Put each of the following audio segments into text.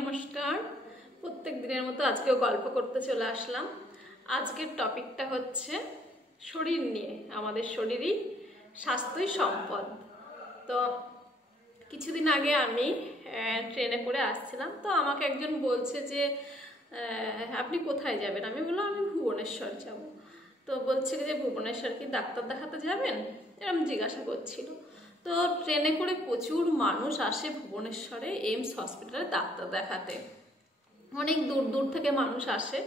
নমস্কার। প্রত্যেক দিনের মতো আজকেও গল্প করতে চলে আসলাম। আজকের টপিকটা হচ্ছে শরীর নিয়ে। আমাদের শরীরই স্বাস্থ্যই সম্পদ। তো কিছুদিন আগে আমি ট্রেনে করে আসছিলাম, তো আমাকে একজন বলছে যে আপনি কোথায় যাবেন। আমি বললাম আমি ভুবনেশ্বর যাব। তো বলছে যে ভুবনেশ্বর কি ডাক্তার দেখাতে যাবেন, এরকম জিজ্ঞাসা করছিল। তো ট্রেনে করে প্রচুর মানুষ আসে ভুবনেশ্বরে এইমস হসপিটালে ডাক্তার দেখাতে। অনেক দূর দূর থেকে মানুষ আসে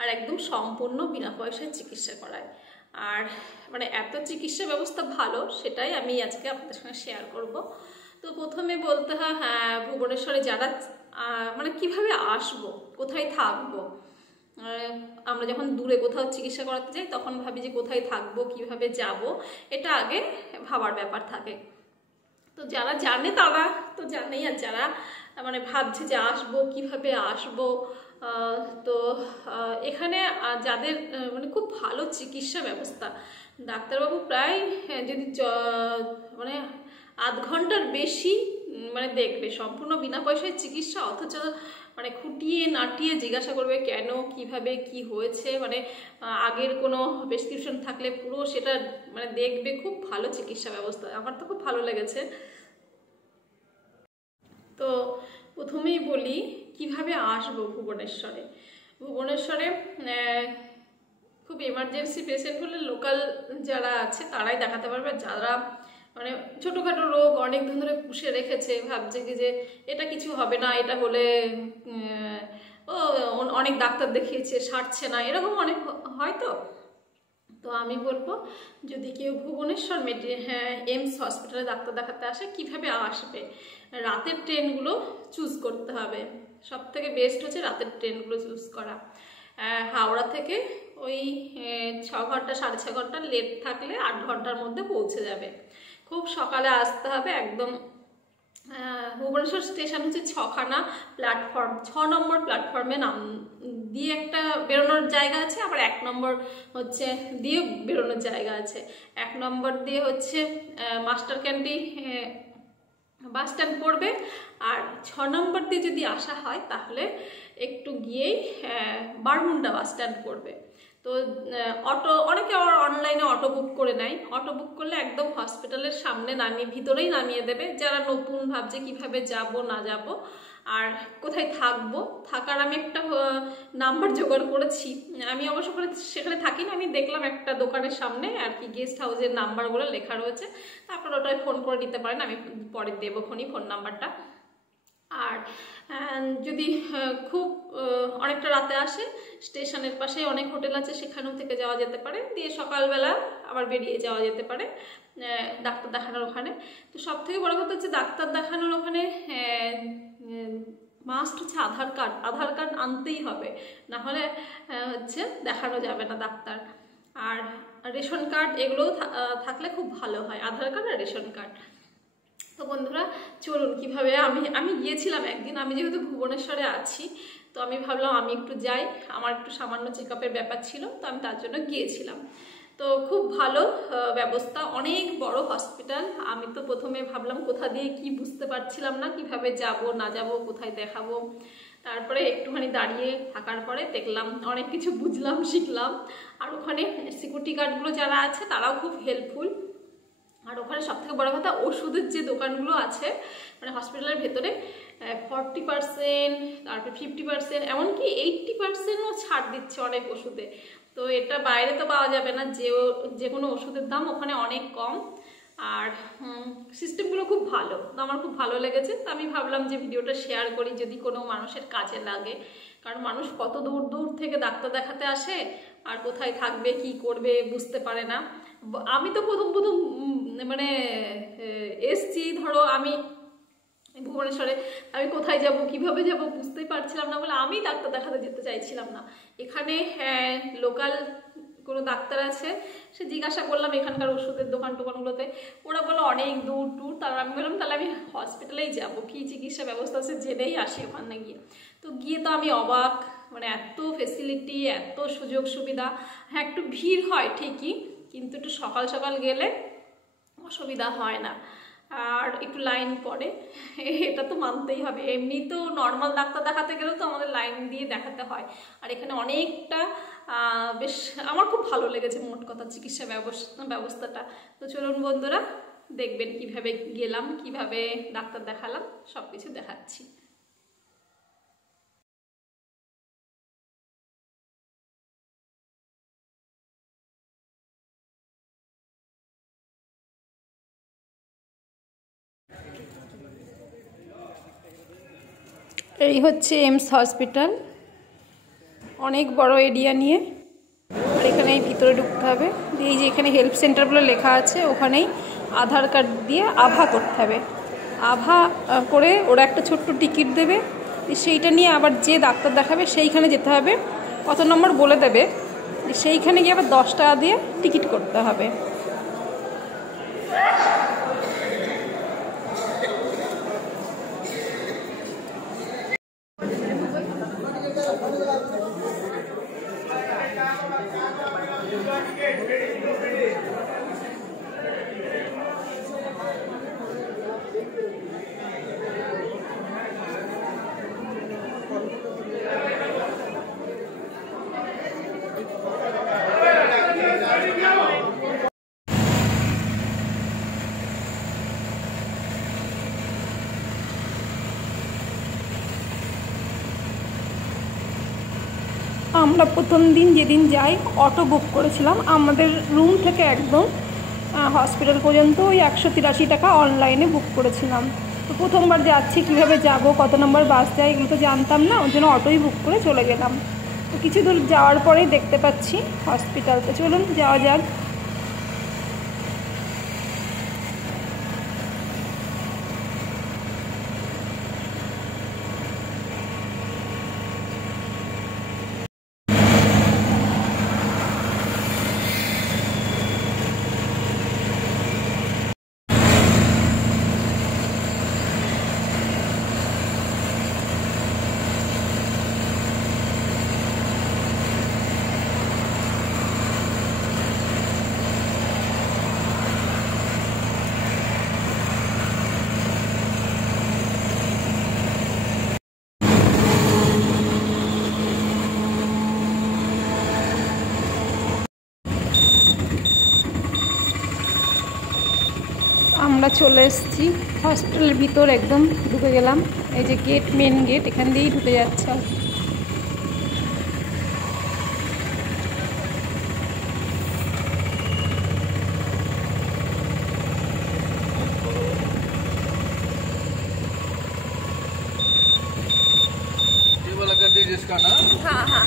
আর একদম সম্পূর্ণ বিনা পয়সায় চিকিৎসা করায়। আর মানে এত চিকিৎসা ব্যবস্থা ভালো, সেটাই আমি আজকে আপনাদের সঙ্গে শেয়ার করব। তো প্রথমে বলতে হয় হ্যাঁ, ভুবনেশ্বরে যারা মানে কিভাবে আসবো, কোথায় থাকবো। আমরা যখন দূরে কোথাও চিকিৎসা করাতে যাই তখন ভাবি যে কোথায় থাকবো, কিভাবে যাব, এটা আগে ভাবার ব্যাপার থাকে। তো যারা জানে তারা তো জানেই, আর যারা মানে ভাবছে যে আসবো কিভাবে আসবো, তো এখানে যাদের মানে খুব ভালো চিকিৎসা ব্যবস্থা, ডাক্তারবাবু প্রায় যদি মানে আধ ঘন্টার বেশি মানে দেখবে, সম্পূর্ণ বিনা পয়সায় চিকিৎসা, অথচ মানে খুঁটিয়ে নাটিয়ে জিজ্ঞাসা করবে কেন, কিভাবে, কি হয়েছে, মানে আগের কোনো প্রেসক্রিপশন থাকলে পুরো সেটা মানে দেখবে। খুব ভালো চিকিৎসা ব্যবস্থা, আমার তো খুব ভালো লেগেছে। তো প্রথমেই বলি কিভাবে আসবো ভুবনেশ্বরে। ভুবনেশ্বরে খুব এমার্জেন্সি পেশেন্ট হলে লোকাল যারা আছে তারাই দেখাতে পারবে। যারা মানে ছোটোখাটো রোগ অনেক দিন ধরে পুষে রেখেছে, ভাবছে কি যে এটা কিছু হবে না, এটা হলে অনেক ডাক্তার দেখিয়েছে সারছে না, এরকম অনেক হয়তো। তো আমি বলবো যদি কেউ ভুবনেশ্বর এইমস হসপিটালে ডাক্তার দেখাতে আসে কিভাবে আসবে, রাতের ট্রেনগুলো চুজ করতে হবে। সব থেকে বেস্ট হচ্ছে রাতের ট্রেনগুলো চুজ করা। হাওড়া থেকে ওই 6 ঘন্টা 6.5 ঘন্টা লেট থাকলে 8 ঘন্টার মধ্যে পৌঁছে যাবে। খুব সকালে আসতে হবে একদম। ভুবনেশ্বর স্টেশন হচ্ছে 6খানা প্ল্যাটফর্ম, 6 নম্বর প্ল্যাটফর্মে নাম দিয়ে একটা বেরোনোর জায়গা আছে, আবার 1 নম্বর হচ্ছে দিয়ে বেরোনোর জায়গা আছে। 1 নম্বর দিয়ে হচ্ছে মাস্টার ক্যান্টি বাস স্ট্যান্ড পড়বে, আর 6 নম্বর দিয়ে যদি আসা হয় তাহলে একটু গিয়েই বারমুন্ডা বাস স্ট্যান্ড পড়বে। তো অটো অনেকে আবার অনলাইনে অটো বুক করে নেয়। অটো বুক করলে একদম হসপিটালের সামনে নামিয়ে, ভিতরেই নামিয়ে দেবে। যারা নতুন ভাবছে কিভাবে যাব না যাব আর কোথায় থাকবো, থাকার আমি একটা নাম্বার জোগাড় করেছি। আমি অবশ্য সেখানে থাকি না, আমি দেখলাম একটা দোকানের সামনে আর কি গেস্ট হাউসের নাম্বারগুলো লেখা রয়েছে। তারপর ওটাই ফোন করে নিতে পারেন, আমি পরে দেবো ফোন নাম্বারটা। আর যদি খুব অনেকটা রাতে আসে, স্টেশনের পাশে অনেক হোটেল আছে, সেখানেও থেকে যাওয়া যেতে পারে, দিয়ে সকালবেলা আবার বেরিয়ে যাওয়া যেতে পারে ডাক্তার দেখানোর ওখানে। তো সব থেকে বড় কথা হচ্ছে ডাক্তার দেখানোর ওখানে মাস্ট হচ্ছে আধার কার্ড আনতেই হবে, না হলে হচ্ছে দেখানো যাবে না ডাক্তার। আর রেশন কার্ড এগুলোও থাকলে খুব ভালো হয়, আধার কার্ড আর রেশন কার্ড। তো বন্ধুরা চলুন কিভাবে আমি গিয়েছিলাম একদিন। আমি যেহেতু ভুবনেশ্বরে আছি, তো আমি ভাবলাম আমি একটু যাই, আমার একটু সামান্য চেক আপের ব্যাপার ছিল, তো আমি তার জন্য গিয়েছিলাম। তো খুব ভালো ব্যবস্থা, অনেক বড় হসপিটাল। আমি তো প্রথমে ভাবলাম কোথা দিয়ে কি বুঝতে পারছিলাম না, কিভাবে যাব না যাব, কোথায় দেখাবো। তারপরে একটুখানি দাঁড়িয়ে থাকার পরে দেখলাম অনেক কিছু বুঝলাম, শিখলাম। আর ওখানে সিকিউরিটি গার্ডগুলো যারা আছে তারাও খুব হেল্পফুল। আর ওখানে সবথেকে বড় কথা, ওষুধের যে দোকানগুলো আছে মানে হসপিটালের ভেতরে 40%, তারপরে 50%, এমনকি 80%ও ছাড় দিচ্ছে অনেক ওষুধে। তো এটা বাইরে তো পাওয়া যাবে না, যে কোনো ওষুধের দাম ওখানে অনেক কম। আর সিস্টেমগুলো খুব ভালো, তো আমার খুব ভালো লেগেছে। তো আমি ভাবলাম যে ভিডিওটা শেয়ার করি, যদি কোনো মানুষের কাজে লাগে। কারণ মানুষ কত দূর দূর থেকে ডাক্তার দেখাতে আসে, আর কোথায় থাকবে কি করবে বুঝতে পারে না। আমি তো প্রথম মানে এসছি, ধরো আমি ভুবনেশ্বরে, আমি কোথায় যাব কিভাবে যাব বুঝতেই পারছিলাম না বলে আমি ডাক্তার দেখাতে যেতে চাইছিলাম না। এখানে লোকাল কোনো ডাক্তার আছে, সে জিজ্ঞাসা করলাম এখানকার ওষুধের টোকানগুলোতে, ওরা বলে অনেক দূর ট্যুর। তারপর আমি বললাম তাহলে আমি হসপিটালেই যাব, কি চিকিৎসা ব্যবস্থা আছে জেনেই আসি ওখানে গিয়ে। তো গিয়ে তো আমি অবাক, মানে এত ফেসিলিটি, এত সুযোগ সুবিধা। হ্যাঁ একটু ভিড় হয় ঠিকই, কিন্তু একটু সকাল সকাল গেলে অসুবিধা হয় না। আর একটু লাইন পড়ে, এটা তো মানতেই হবে। এমনি তো নর্মাল ডাক্তার দেখাতে গেলেও তো আমাদের লাইন দিয়ে দেখাতে হয়, আর এখানে অনেকটা বেশ আমার খুব ভালো লেগেছে মোট কথা চিকিৎসা ব্যবস্থাটা। তো চলুন বন্ধুরা, দেখবেন কিভাবে গেলাম, কিভাবে ডাক্তার দেখালাম, সব কিছু দেখাচ্ছি। এই হচ্ছে এইমস হসপিটাল, অনেক বড় এরিয়া নিয়ে। আর এখানে ভিতরে ঢুকতে হবে, এই যে এখানে হেল্প সেন্টার বলে লেখা আছে, ওখানেই আধার কার্ড দিয়ে আভা করতে হবে। আভা করে ওরা একটা ছোট্ট টিকিট দেবে, সেইটা নিয়ে আবার যে ডাক্তার দেখাবে সেইখানে যেতে হবে, কত নম্বর বলে দেবে, সেইখানে গিয়ে আবার 10 টাকা দিয়ে টিকিট করতে হবে। আমরা প্রথম দিন যেদিন যাই অটো বুক করেছিলাম, আমাদের রুম থেকে একদম হসপিটাল পর্যন্ত ওই 183 টাকা অনলাইনে বুক করেছিলাম। তো প্রথমবার যাচ্ছি, কীভাবে যাব, কত নম্বর বাস যায় এগুলো তো জানতাম না, ওই জন্য অটোই বুক করে চলে গেলাম। তো কিছু দূর যাওয়ার পরেই দেখতে পাচ্ছি হসপিটাল। তো চলুন যাওয়া যাক। আমরা চলে এসেছি হসপিটালের ভিতর, একদম ঢুকে গেলাম। এই যে গেট, মেন গেট, এখান দিয়েই ঢুকে যাচ্ছে। हाँ हाँ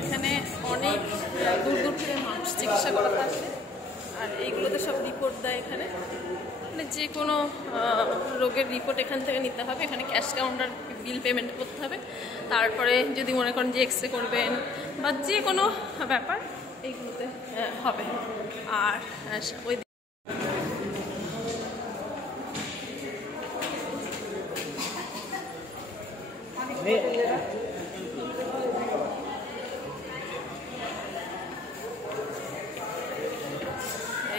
এখানে অনেক দূর দূর থেকে মানুষ চিকিৎসা করাতে আসে, আর এইগুলোতে সব রিপোর্ট দেয়। এখানে মানে যে কোনো রোগের রিপোর্ট এখান থেকে নিতে হবে। এখানে ক্যাশ কাউন্টার, বিল পেমেন্ট করতে হবে। তারপরে যদি মনে করেন যে এক্সরে করবেন বা যে কোনো ব্যাপার এইগুলোতে হবে। আর ওই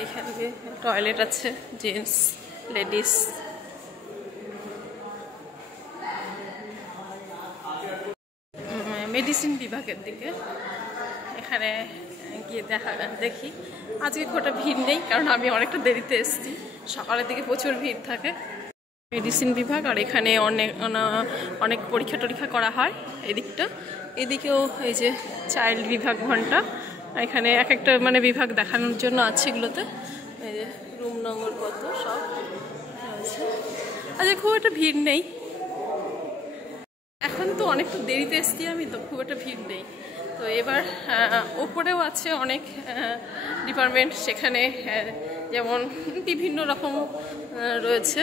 এইখানে টয়লেট আছে, জেন্টস, লেডিস। মেডিসিন বিভাগের দিকে এখানে গিয়ে দেখি। আজকে খুব একটা ভিড় নেই, কারণ আমি অনেকটা দেরিতে এসেছি। সকালের দিকে প্রচুর ভিড় থাকে। মেডিসিন বিভাগ, আর এখানে অনেক পরীক্ষা টরীক্ষা করা হয়। এদিকটা, এদিকেও এই যে চাইল্ড বিভাগ ঘন্টা, এখানে এক একটা মানে বিভাগ দেখানোর জন্য আছে এগুলোতে। এই যে রুম নম্বর কত সব আছে। আচ্ছা, খুব একটা ভিড় নেই এখন, তো অনেকটা দেরিতে এসছি আমি, তো খুব একটা ভিড় নেই। তো এবার ওপরেও আছে অনেক ডিপার্টমেন্ট, সেখানে যেমন বিভিন্ন রকম রয়েছে।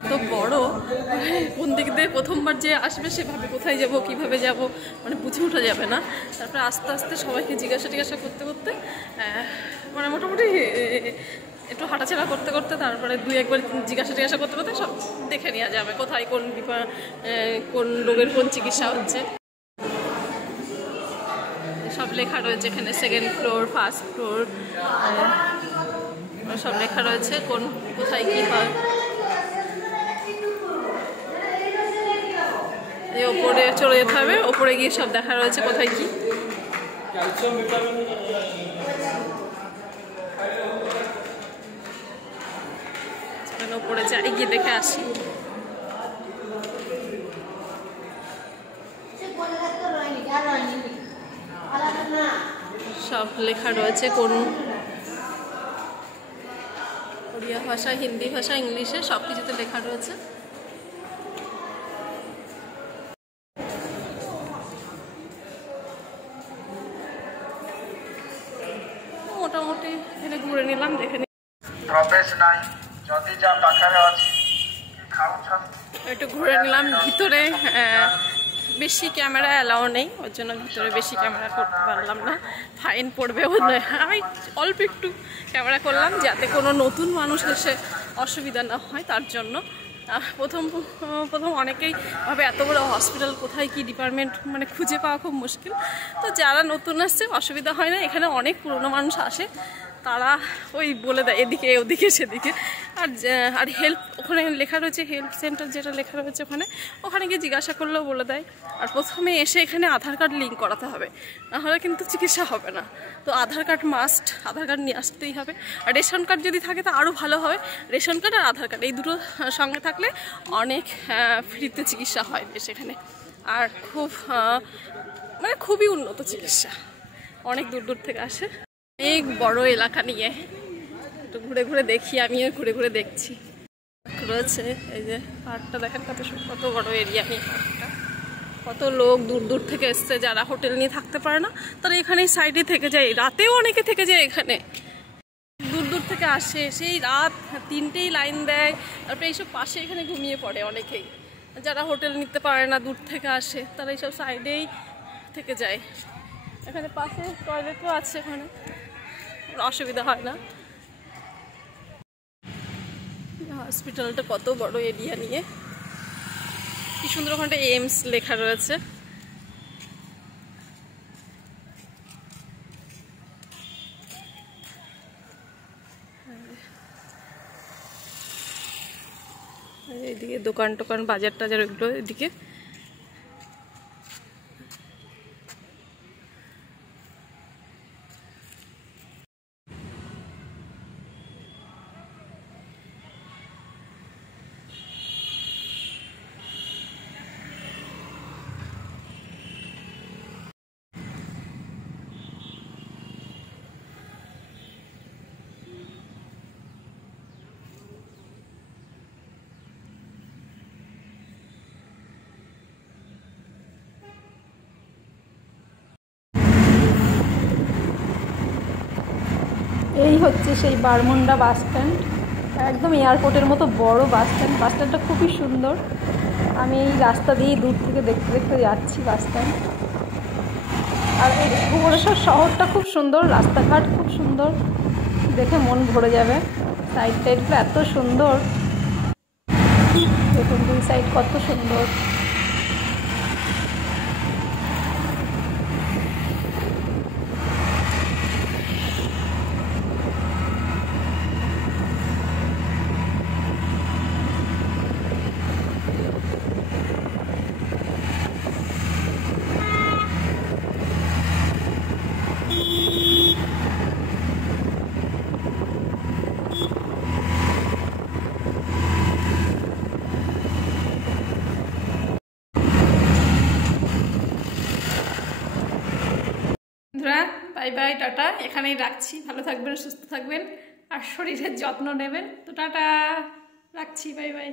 তো বড়, কোন দিক দিয়ে প্রথমবার যে আসবে সেভাবে কোথায় যাব কিভাবে যাব মানে বুঝে ওঠা যাবে না। তারপরে আস্তে আস্তে সবাইকে জিজ্ঞাসা করতে করতে মানে মোটামুটি একটু হাঁটাচলা করতে করতে তারপরে দুই একবার জিজ্ঞাসা করতে করতে সব দেখে নেওয়া যাবে কোথায় কোন রোগের কোন চিকিৎসা হচ্ছে। সব লেখা রয়েছে এখানে, 2nd ফ্লোর 1st ফ্লোর সব লেখা রয়েছে কোথায় কি হয়। ওপরে চলে যেতে হবে, ওপরে গিয়ে সব দেখা রয়েছে কোথায় কি। ওপরে যাই, গিয়ে দেখে আসি। সব লেখা রয়েছে কোন ওড়িয়া ভাষা, হিন্দি ভাষা, ইংলিশে সব কিছুতে লেখা রয়েছে। মোটামুটি এখানে ঘুরে নিলাম, দেখে একটু ঘুরে নিলাম। ভিতরে বেশি ক্যামেরা অ্যালাউ নেই, ওর জন্য ভিতরে বেশি ক্যামেরা করতে পারলাম না, ফাইন পড়বে বলে আমি অল্প একটু ক্যামেরা করলাম, যাতে কোনো নতুন মানুষ এসে অসুবিধা না হয় তার জন্য। প্রথম অনেকেই ভাবে এত বড় হসপিটাল কোথায় কি ডিপার্টমেন্ট মানে খুঁজে পাওয়া খুব মুশকিল। তো যারা নতুন আসছে অসুবিধা হয় না, এখানে অনেক পুরনো মানুষ আসে, তারা ওই বলে দেয় এদিকে ওদিকে সেদিকে। আর হেল্প ওখানে লেখা রয়েছে, হেল্প সেন্টার যেটা লেখা রয়েছে ওখানে গিয়ে জিজ্ঞাসা করলেও বলে দেয়। আর প্রথমে এসে এখানে আধার কার্ড লিঙ্ক করাতে হবে, নাহলে কিন্তু চিকিৎসা হবে না। তো আধার কার্ড মাস্ট, আধার কার্ড নিয়ে আসতেই হবে। আর রেশন কার্ড যদি থাকে তো আরও ভালো হবে। রেশন কার্ড আর আধার কার্ড এই দুটো সঙ্গে থাকলে অনেক ফ্রিতে চিকিৎসা হয় সেখানে। আর খুবই উন্নত চিকিৎসা, অনেক দূর থেকে আসে। অনেক বড় এলাকা নিয়ে একটু ঘুরে ঘুরে দেখি, আমিও ঘুরে ঘুরে দেখছি। রয়েছে এই যে পার্কটা, দেখেন কত বড় এরিয়া নিয়ে পার্কটা। কত লোক দূর থেকে এসছে, যারা হোটেল নিয়ে থাকতে পারে না তারা এখানে সাইডে থেকে যায়, রাতেও অনেকে থেকে যায় এখানে, দূর থেকে আসে, সেই রাত 3টেই লাইন দেয়। তারপরে এইসব পাশে এখানে ঘুমিয়ে পড়ে অনেকেই, যারা হোটেল নিতে পারে না দূর থেকে আসে তারা এইসব সাইডেই থেকে যায়। এখানে পাশে টয়লেটও আছে, এখানে অসুবিধা হয় না। হসপিটালটা কত বড় এরিয়া নিয়ে, কি সুন্দর ওখানটা এইমস লেখা রয়েছে। এদিকে দোকান টোকান, বাজার টাজার ওইগুলো এদিকে। এই হচ্ছে সেই বারমুন্ডা বাস স্ট্যান্ড, একদম এয়ারপোর্টের মতো বড় বাস স্ট্যান্ড। বাস স্ট্যান্ডটা খুবই সুন্দর, আমি এই রাস্তা দিয়ে দূর থেকে দেখতে দেখতে যাচ্ছি বাস স্ট্যান্ড। আর এই ভুবনেশ্বর শহরটা খুব সুন্দর, রাস্তাঘাট খুব সুন্দর, দেখে মন ভরে যাবে। সাইড টাইডগুলো এত সুন্দর, দেখুন দুই সাইড কত সুন্দর। বাই বাই, টাটা, এখানেই রাখছি। ভালো থাকবেন, সুস্থ থাকবেন আর শরীরের যত্ন নেবেন। তো টাটা, রাখছি, বাই বাই।